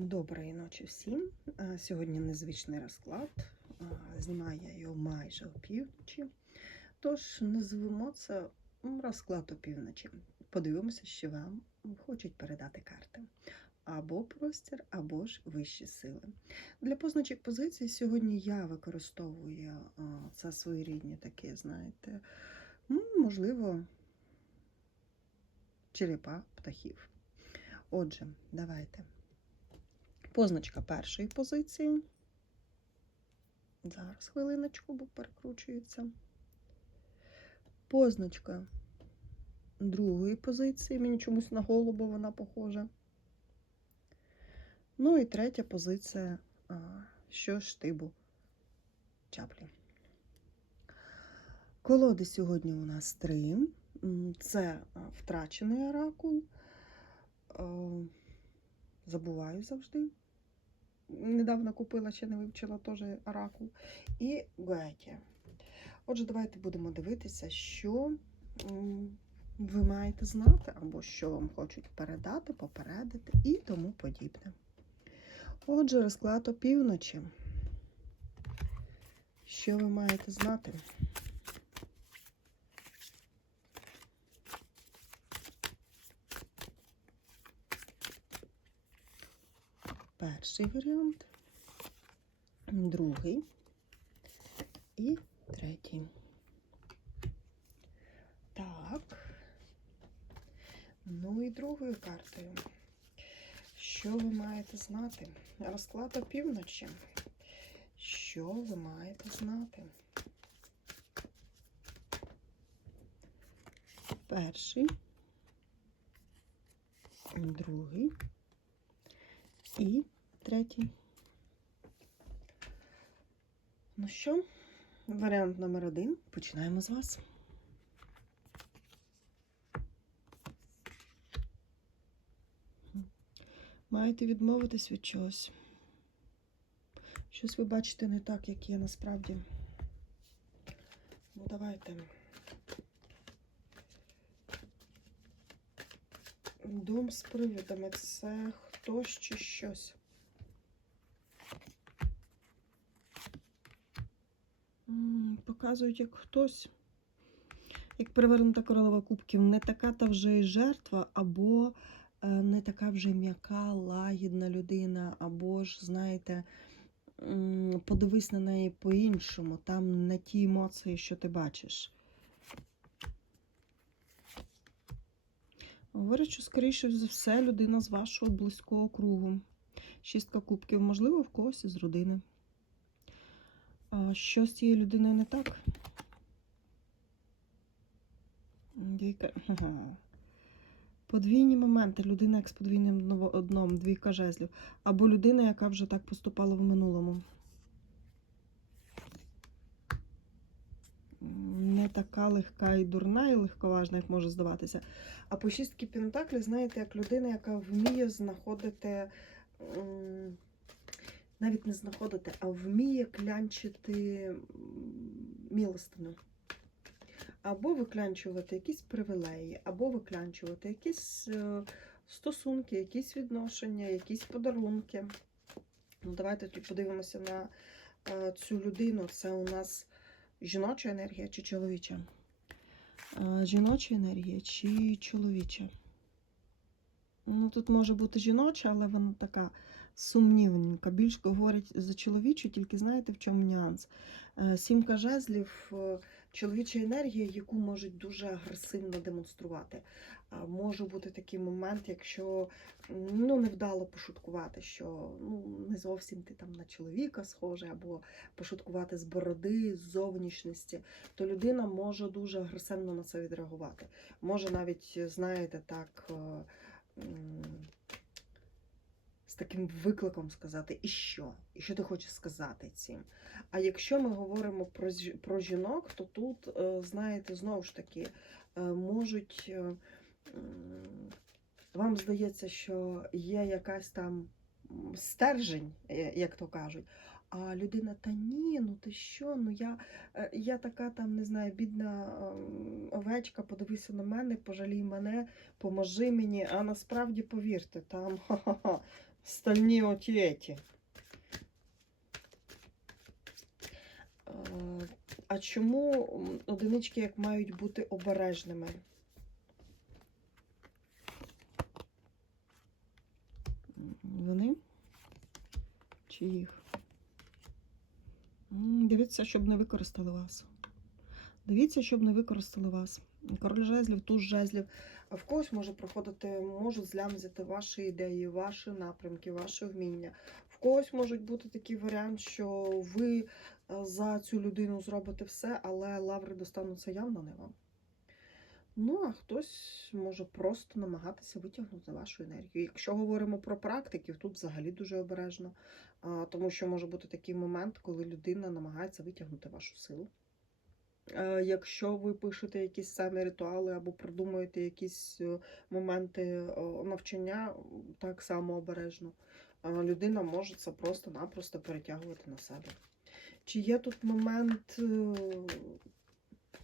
Доброї ночі всім. Е, Сьогодні незвичний розклад. Е, Знімаю я його майже опівночі. Тож назвемо це розклад опівночі. Подивимося, що вам хочуть передати карти. Або простір, або ж вищі сили. Для позначок позицій сьогодні я використовую е, це своєрідні такі, знаєте, можливо, черепа птахів. Отже, давайте. Позначка першої позиції. Зараз хвилиночку, бо перекручується. Позначка другої позиції. Мені чомусь на голубу вона похожа. Ну і третя позиція що штибу чаплі. Колоди сьогодні у нас три. Це втрачений оракул. Е, Забуваю завжди недавно купила, ще не вивчила теж оракул. І Гоеті. Отже, давайте будемо дивитися, що ви маєте знати, або що вам хочуть передати, попередити і тому подібне. Отже, розклад опівночі. Що ви маєте знати? Перший варіант, другий і третій. Так. Ну і другою картою. Що ви маєте знати? Розклад опівночі. Що ви маєте знати? Перший, другий і третій. Ну що, варіант номер один. Починаємо з вас. Маєте відмовитись від чогось. Щось ви бачите не так, як є насправді. Ну, давайте. Дом з привидами це хтось чи щось. Показують як хтось. Як перевернута королева кубків, не така та вже й жертва, або е, не така вже м'яка, лагідна людина, або ж, знаєте, подивись на неї по-іншому, там не ті емоції, що ти бачиш. Говорять, що, скоріше за все, людина з вашого близького кругу. Шістка кубків, можливо, в когось із родини. А що з цією людиною не так? Подвійні моменти. Людина як з подвійним дно- дном, двійка жезлів. Або людина, яка вже так поступала в минулому. Така легка і дурна, і легковажна, як може здаватися. А по шістки Пентаклі, знаєте, як людина, яка вміє знаходити, навіть не знаходити, а вміє клянчити м, милостину. Або виклянчувати якісь привілеї, або виклянчувати якісь е, стосунки, якісь відношення, якісь подарунки. Ну, давайте тут подивимося на е, цю людину. Це у нас жіноча енергія чи чоловіча? Жіноча енергія чи чоловіча? Ну, тут може бути жіноча, але вона така сумнівненька. Більш говорить за чоловічу, тільки знаєте, в чому нюанс? Е, Сімка жезлів е, чоловіча енергія, яку можуть дуже агресивно демонструвати. Може бути такий момент, якщо ну, невдало пошуткувати, що ну, не зовсім ти там на чоловіка схожий, або пошуткувати з бороди, з зовнішності, то людина може дуже агресивно на це відреагувати. Може навіть, знаєте, так. Таким викликом сказати, і що? І що ти хочеш сказати цим? А якщо ми говоримо про, про жінок, то тут, е, знаєте, знову ж таки, е, можуть е, вам здається, що є якась там стержень, як то кажуть, А людина, та ні, ну ти що? Ну я, я така там, не знаю, бідна ем, овечка, подивися на мене, пожалій мене, поможи мені. А насправді, повірте, там ха-ха-ха, стальні оті еті. А чому одинички як мають бути обережними? Вони? Чи їх? Дивіться, щоб не використали вас. Дивіться, щоб не використали вас. Король жезлів, туз жезлів. В когось може проходити, можуть злямзити ваші ідеї, ваші напрямки, ваше вміння. В когось можуть бути такий варіант, що ви е, за цю людину зробите все, але лаври достануться явно не вам. Ну, а хтось може просто намагатися витягнути вашу енергію. Якщо говоримо про практиків, тут взагалі дуже обережно, тому що може бути такий момент, коли людина намагається витягнути вашу силу. Е, Якщо ви пишете якісь самі ритуали або придумуєте якісь е, моменти навчання, так само обережно, е, людина може це просто-напросто перетягувати на себе. Чи є тут момент е,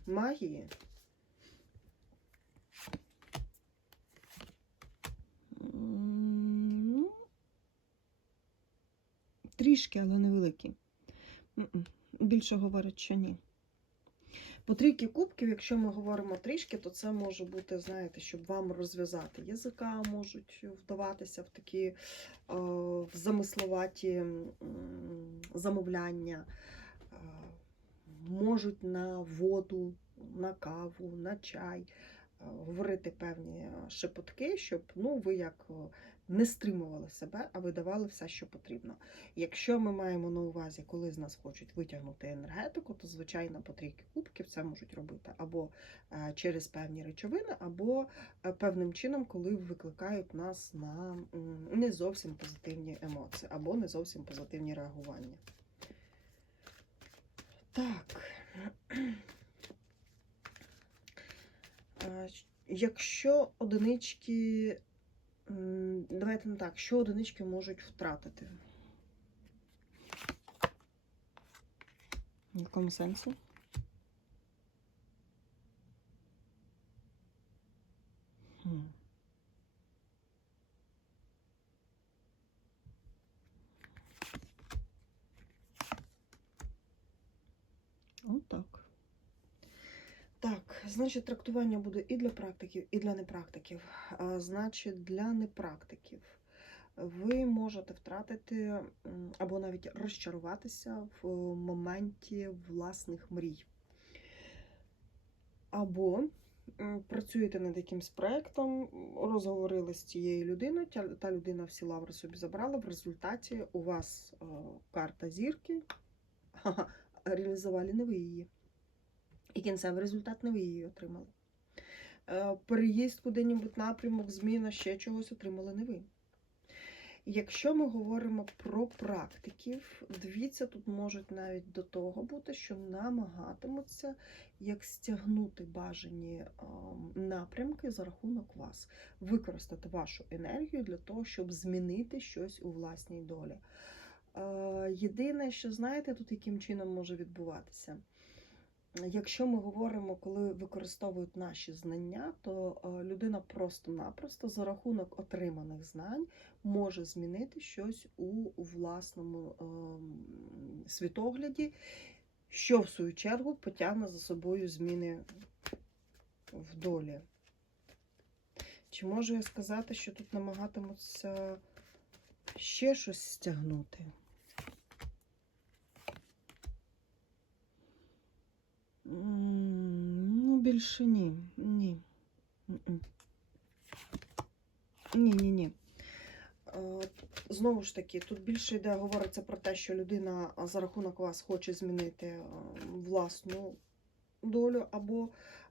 магії? Ну, трішки, але невеликі. Більше говорять, що ні. По трійки кубків, якщо ми говоримо трішки, то це може бути, знаєте, щоб вам розв'язати язика, можуть вдаватися в такі е, замисловаті м, замовляння, е, можуть на воду, на каву, на чай е, говорити певні шепотки, щоб ну, ви як е, не стримували себе, а видавали все, що потрібно. Якщо ми маємо на увазі, коли з нас хочуть витягнути енергетику, то звичайно по трійки кубків це можуть робити або е, через певні речовини, або е, певним чином, коли викликають нас на не зовсім позитивні емоції, або не зовсім позитивні реагування. Так. Е, Якщо одинички Давайте не так, що одинички можуть втратити? В якому сенсі? Хм. Отак. Так, значить, трактування буде і для практиків, і для непрактиків. А, Значить, для непрактиків ви можете втратити або навіть розчаруватися в моменті власних мрій. Або працюєте над якимсь проєктом, розговорили з цією людиною, та людина всі лаври собі забрала. В результаті у вас е, карта зірки, реалізували не ви її. І кінцевий результат не ви її отримали. Е, Переїзд куди-небудь напрямок, зміна ще чогось отримали не ви. Якщо ми говоримо про практиків, дивіться, тут можуть навіть до того бути, що намагатимуться як стягнути бажані ем, напрямки за рахунок вас, використати вашу енергію для того, щоб змінити щось у власній долі. Е, Єдине, що знаєте, тут яким чином може відбуватися. Якщо ми говоримо, коли використовують наші знання, то е, людина просто-напросто за рахунок отриманих знань може змінити щось у власному ем, світогляді, що в свою чергу потягне за собою зміни в долі. Чи можу я сказати, що тут намагатимуться ще щось стягнути? Ну, більше ні. Ні. Ні, ні, ні. Е, Знову ж таки, тут більше йде, говориться про те, що людина за рахунок вас хоче змінити власну долю або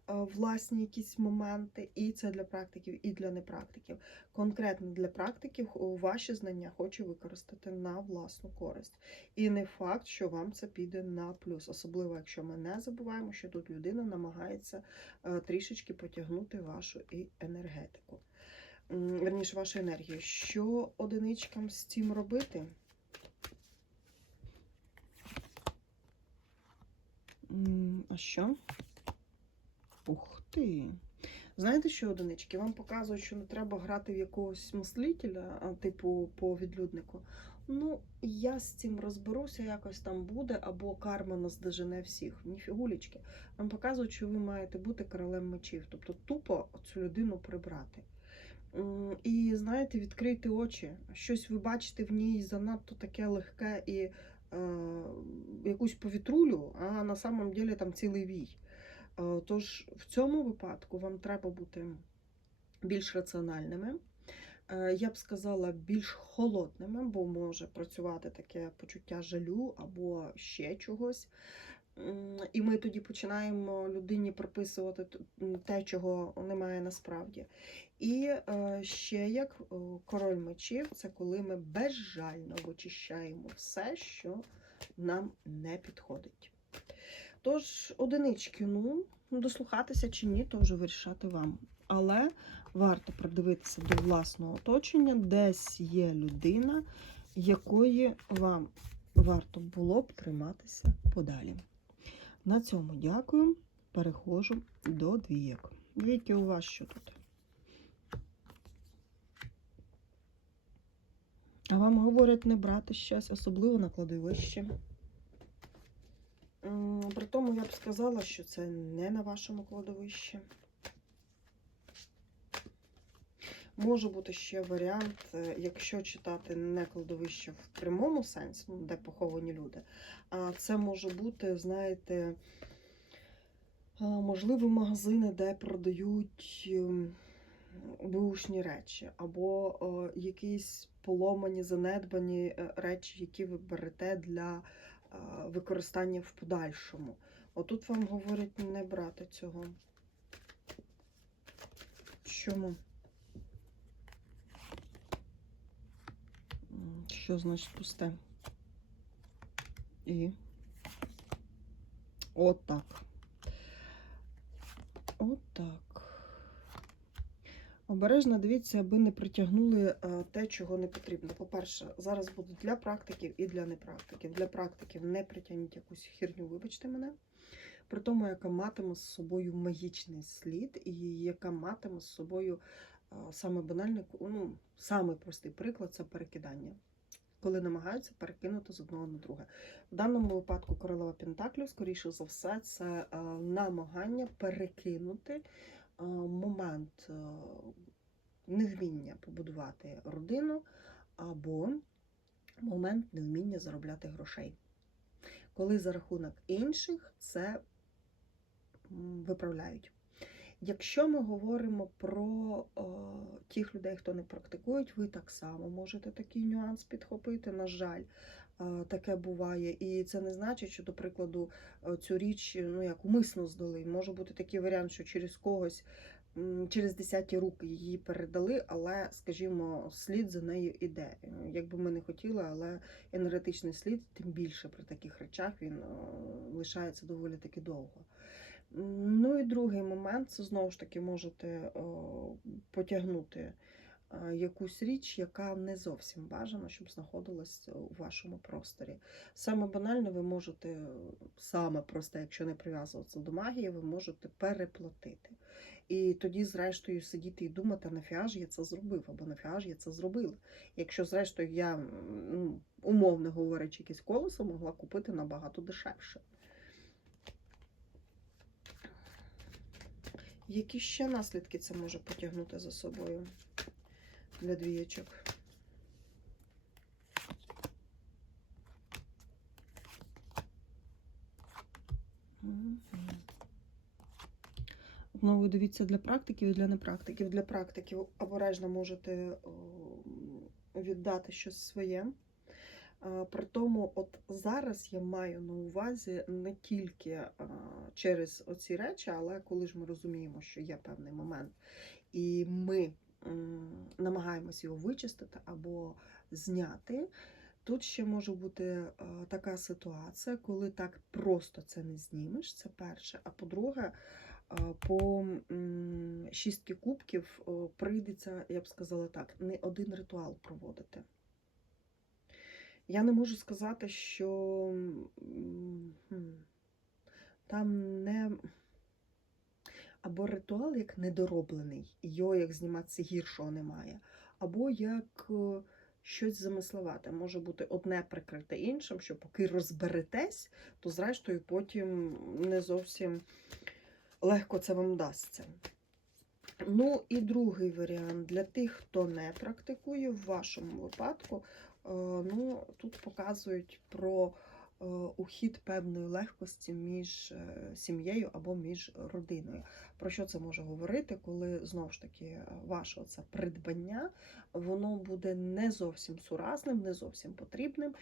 власні якісь моменти, і це для практиків, і для непрактиків. Конкретно для практиків ваші знання хоче використати на власну користь. І не факт, що вам це піде на плюс, особливо якщо ми не забуваємо, що тут людина намагається е, трішечки потягнути вашу і енергетику. Верніше, вашу енергію. Що одиничкам з цим робити? А що? Ух ти. Знаєте, що, одинички? Вам показують, що не треба грати в якогось мислителя, типу по відлюднику. Ну, я з цим розберуся, якось там буде, або карма нас дожене всіх. Ніфігулічки. Вам показують, що ви маєте бути королем мечів, тобто тупо цю людину прибрати. І знаєте, відкрийте очі. Щось ви бачите в ній занадто таке легке і е, якусь повітрулю, а на самом деле там цілий вій. Е, Тож в цьому випадку вам треба бути більш раціональними. Е, Я б сказала, більш холодними, бо може працювати таке почуття жалю або ще чогось. І ми тоді починаємо людині приписувати те, чого немає насправді. І е, ще як король мечів, це коли ми безжально вичищаємо все, що нам не підходить. Тож, одинички, ну, дослухатися чи ні, то вже вирішати вам. Але варто придивитися до власного оточення, десь є людина, якої вам варто було б триматися подалі. На цьому дякую. Переходжу до двійок. Двійки у вас що тут? А вам говорять не брати щось, особливо на кладовище. При тому я б сказала, що це не на вашому кладовищі. Може бути ще варіант, е, якщо читати не кладовище в прямому сенсі, ну, де поховані люди, а це може бути, знаєте, можливо, магазини, де продають ем, бушні речі, або якісь поломані, занедбані е, речі, які ви берете для використання в подальшому. Отут вам говорять не брати цього. Чому? Що значить пусте? І. Отак. Отак. Обережно дивіться, аби не притягнули е, те, чого не потрібно. По-перше, зараз буде для практиків і для непрактиків. Для практиків не притягніть якусь херню, вибачте мене. При тому, яка матиме з собою магічний слід, і яка матиме з собою е, саме банальний, ну, самий простий приклад це перекидання. Коли намагаються перекинути з одного на друге. В даному випадку королева Пентаклів, скоріше за все, це е, намагання перекинути момент е, невміння побудувати родину або момент невміння заробляти грошей. Коли за рахунок інших це виправляють. Якщо ми говоримо про е, тих людей, хто не практикують, ви так само можете такий нюанс підхопити. На жаль, е, таке буває. І це не значить, що, до прикладу, е, цю річ ну, як умисно здали. Може бути такий варіант, що через когось, через десяті руки її передали, але, скажімо, слід за нею іде. Е, Якби ми не хотіли, але енергетичний слід, тим більше при таких речах, він е, лишається доволі таки довго. Ну і другий момент це знову ж таки можете потягнути е, якусь річ, яка не зовсім бажана, щоб знаходилась у вашому просторі. Саме банально ви можете, саме просте, якщо не прив'язуватися до магії, ви можете переплатити. І тоді, зрештою, сидіти і думати, нафіга ж я це зробив, або нафіга ж я це зробила. Якщо, зрештою, я, ну, умовно говорячи, якесь колесо могла купити набагато дешевше. Які ще наслідки це може потягнути за собою для двієчок? Знову дивіться для практиків і для непрактиків. Для практиків обережно можете віддати щось своє. При тому, от зараз я маю на увазі не тільки через оці речі, але коли ж ми розуміємо, що є певний момент, і ми м, намагаємося його вичистити або зняти. Тут ще може бути е, така ситуація, коли так просто це не знімеш, це перше. А по-друге, е, по шістки кубків е, прийдеться, я б сказала так, не один ритуал проводити. Я не можу сказати, що там не або ритуал як недороблений, його як зніматися гіршого немає, або як е, щось замисловате. Може бути одне прикрите іншим, що поки розберетесь, то зрештою потім не зовсім легко це вам дасться. Ну і другий варіант для тих, хто не практикує, в вашому випадку, е, ну, тут показують про ухід певної легкості між е, сім'єю або між родиною. Про що це може говорити, коли знову ж таки е, ваше це придбання, воно буде не зовсім суразним, не зовсім потрібним,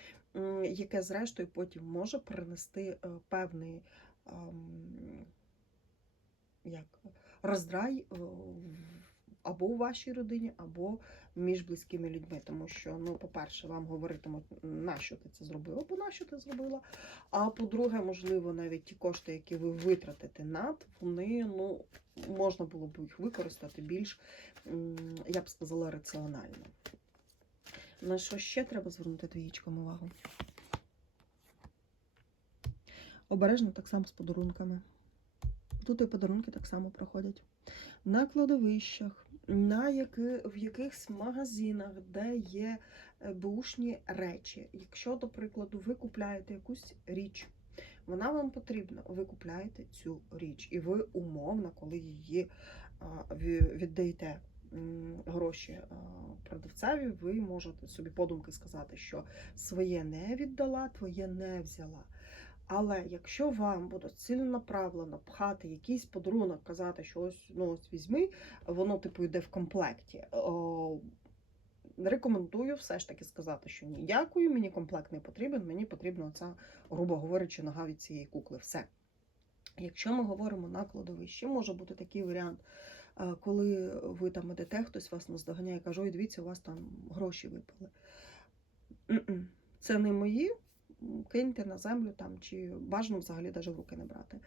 яке зрештою потім може принести е, певний ем, як, роздрай е, або у вашій родині, або між близькими людьми. Тому що, ну, по-перше, вам говоритимуть, нащо ти це зробив, або нащо ти зробила. А по-друге, можливо, навіть ті кошти, які ви витратите над, вони ну, можна було б їх використати більш, я б сказала, раціонально. На що ще треба звернути двієчком увагу? Обережно так само з подарунками. Тут і подарунки так само проходять. На кладовищах, на яки, в якихось магазинах, де є е, бушні речі. Якщо, до прикладу, ви купляєте якусь річ, вона вам потрібна, ви купляєте цю річ, і ви умовно, коли її віддаєте гроші продавцеві, ви можете собі подумки сказати, що своє не віддала, твоє не взяла. Але якщо вам будуть ціленаправлено пхати якийсь подарунок, казати, що ось ну ось візьми, воно типу йде в комплекті. О, рекомендую все ж таки сказати, що ні, дякую, мені комплект не потрібен, мені потрібна оця, грубо говорячи, нога від цієї кукли. Все. Якщо ми говоримо на кладовищі, може бути такий варіант, е, коли ви там ідете, хтось вас наздоганяє, каже, ой, дивіться, у вас там гроші випали. Це не мої, киньте на землю там, чи бажано взагалі навіть в руки не брати.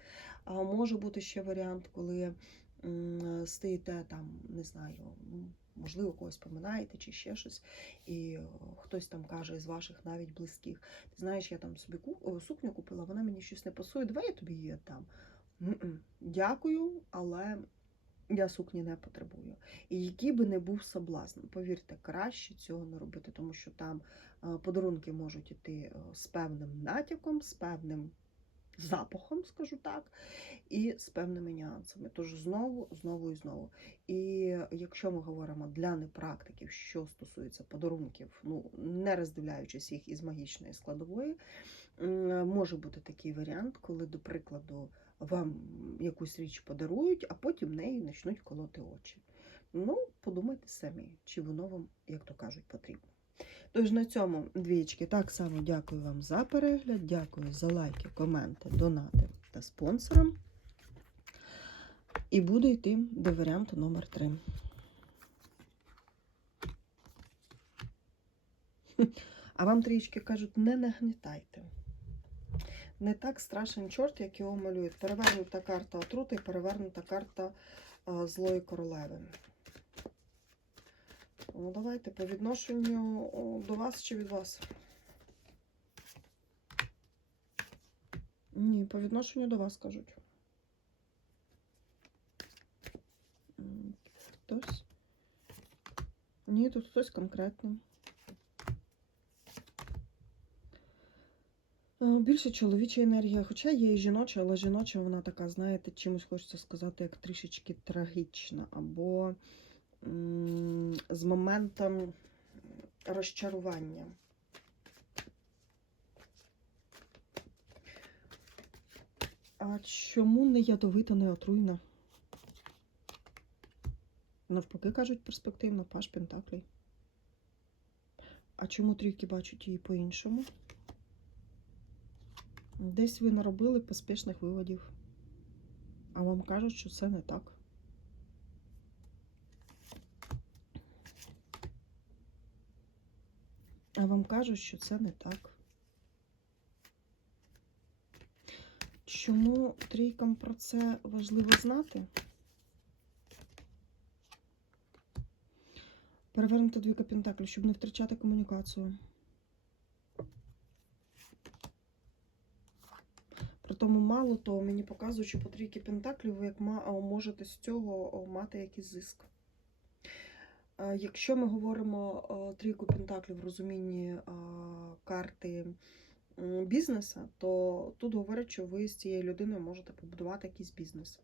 А може бути ще варіант, коли стоїте там, не знаю, можливо, когось поминаєте чи ще щось, і е, хтось там каже з ваших навіть близьких, ти знаєш, я там собі ку- сукню купила, вона мені щось не пасує, давай я тобі її. М-м, Дякую, але я сукні не потребую. І який би не був соблазн, повірте, краще цього не робити, тому що там е, подарунки можуть іти е, з певним натяком, з певним запахом, скажу так, і з певними нюансами. Тож знову, знову і знову. І якщо ми говоримо для непрактиків, що стосується подарунків, ну не роздивляючись їх із магічної складової, може бути такий варіант, коли, до прикладу, вам якусь річ подарують, а потім нею почнуть колоти очі. Ну, подумайте самі, чи воно вам, як то кажуть, потрібно. Тож на цьому двічки так само дякую вам за перегляд, дякую за лайки, коменти, донати та спонсорам. І буду йти до варіанту номер 3. А вам трішки кажуть, не нагнітайте. Не так страшен чорт, як його малюють. Перевернута карта отрути і перевернута карта а, злої королеви. Ну, давайте по відношенню до вас чи від вас? Ні, по відношенню до вас кажуть. Хтось? Ні, тут хтось конкретний. Більше чоловіча енергія, хоча є і жіноча, але жіноча вона така, знаєте, чимось хочеться сказати, як трішечки трагічна, або з моментом розчарування. А чому не ядовита, не отруйна? Навпаки, кажуть, перспективно, паш Пентаклей. А чому трійки бачать її по-іншому? Десь ви наробили поспішних виводів, а вам кажуть, що це не так. А вам кажуть, що це не так. Чому трійкам про це важливо знати? Перевернути двійка пентаклів, щоб не втрачати комунікацію. При тому мало того, мені показують, що по трійки пентаклів ви як можете з цього мати якийсь зиск. Е, Якщо ми говоримо трійку пентаклів в розумінні е, карти бізнеса, то тут говорять, що ви з цією людиною можете побудувати якийсь бізнес.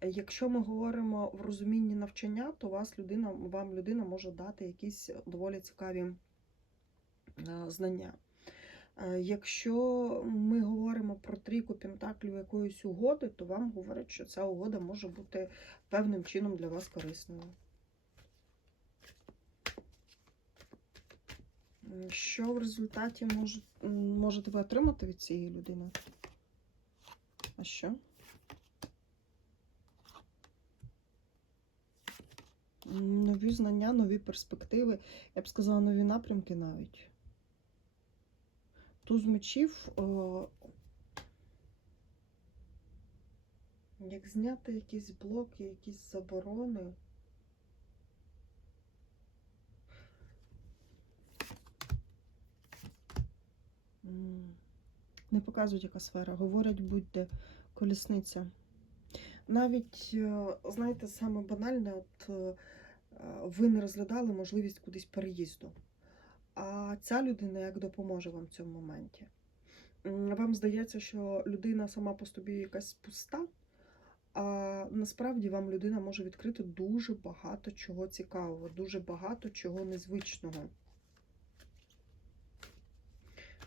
Е, Якщо ми говоримо в розумінні навчання, то вас людина, вам людина може дати якісь доволі цікаві знання. Е, Якщо ми говоримо про трійку пентаклів якоїсь угоди, то вам говорять, що ця угода може бути певним чином для вас корисною. Що в результаті може, можете ви отримати від цієї людини? А що? Нові знання, нові перспективи, я б сказала, нові напрямки навіть. Туз мечів, о, як зняти якісь блоки, якісь заборони. Не показують, яка сфера. Говорять, будьте колісниця. Навіть, е, знаєте, саме банальне, от е, ви не розглядали можливість кудись переїзду. А ця людина як допоможе вам в цьому моменті. Вам здається, що людина сама по собі якась пуста, а насправді вам людина може відкрити дуже багато чого цікавого, дуже багато чого незвичного.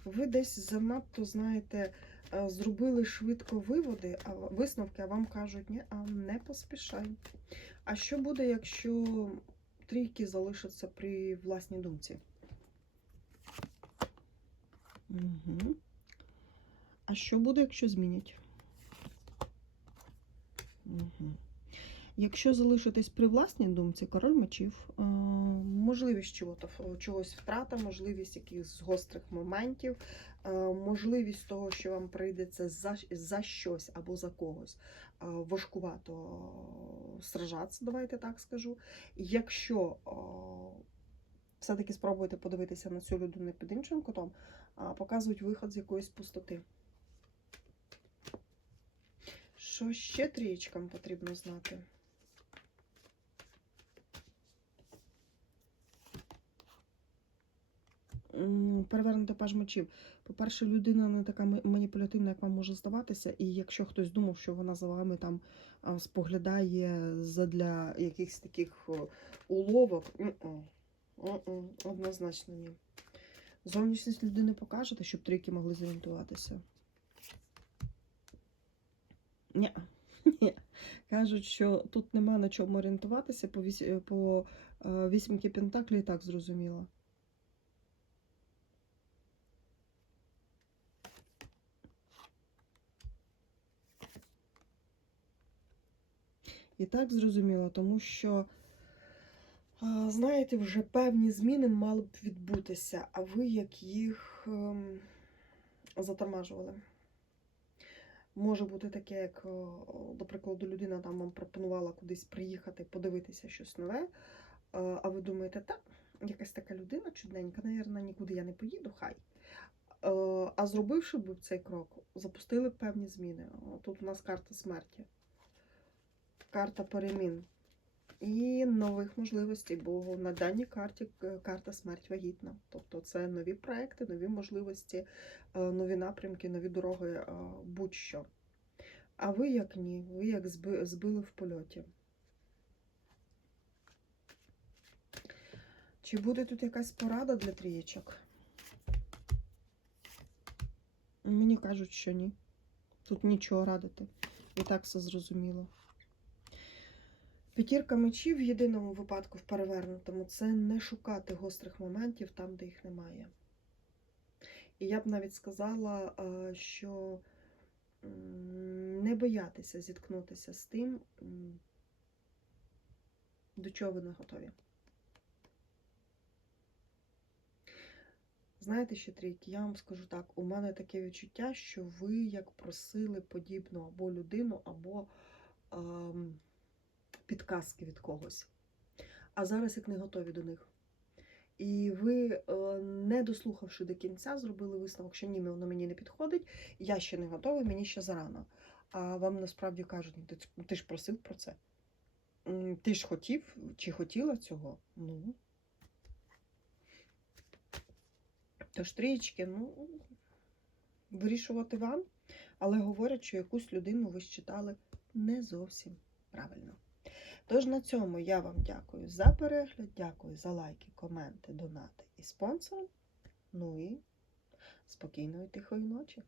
Ви десь занадто, знаєте, е, зробили швидко виводи, а висновки, а вам кажуть, ні, а не поспішай. А що буде, якщо трійки залишаться при власній думці? Угу. А що буде, якщо змінять? Угу. Якщо залишитись при власній думці, король мечів, е, можливість чого-то, чогось втрата, можливість якихось гострих моментів, е, можливість того, що вам прийдеться за, за щось або за когось е, важкувато сражатися, давайте так скажу. Якщо все-таки спробуєте подивитися на цю людину під іншим кутом, а, показують виход з якоїсь пустоти. Що ще трієчкам потрібно знати? Перевернути паж мечів. По-перше, людина не така маніпулятивна, як вам може здаватися, і якщо хтось думав, що вона за вами там споглядає задля якихось таких уловок, м-м, м-м, однозначно ні. Зовнішність людини покажете, щоб трійки могли зорієнтуватися? Ні. Кажуть, що тут нема на чому орієнтуватися, по, вісь... по е, вісімки Пентаклі і так зрозуміло. І так зрозуміло, тому що, знаєте, вже певні зміни мали б відбутися, а ви як їх ем, затормажували. Може бути таке, як, до прикладу, людина там вам пропонувала кудись приїхати, подивитися щось нове, а ви думаєте, так, якась така людина чудненька, навірно, нікуди я не поїду, хай. Е, А зробивши б цей крок, запустили б певні зміни. Тут у нас карта смерті, карта перемін і нових можливостей, бо на даній карті е, карта смерть вагітна. Тобто це нові проекти, нові можливості, е, нові напрямки, нові дороги, е, будь-що. А ви як ні? Ви як збили в польоті. Чи буде тут якась порада для трієчок? Мені кажуть, що ні. Тут нічого радити. І так все зрозуміло. П'ятірка мечів в єдиному випадку в перевернутому це не шукати гострих моментів там, де їх немає. І я б навіть сказала, що не боятися зіткнутися з тим, до чого ви не готові. Знаєте, що трійки, я вам скажу так, у мене таке відчуття, що ви як просили подібну або людину, або ем, підказки від когось. А зараз як не готові до них. І ви е, не дослухавши до кінця, зробили висновок, що ні, воно мені не підходить, я ще не готовий, мені ще зарано. А вам насправді кажуть, ну, ти, ж просив про це. Ти ж хотів чи хотіла цього? Ну. Тож трієчки, ну, вирішувати вам, але говорять, що якусь людину ви считали не зовсім правильно. Тож на цьому я вам дякую за перегляд, дякую за лайки, коменти, донати і спонсори. Ну і спокійної тихої ночі.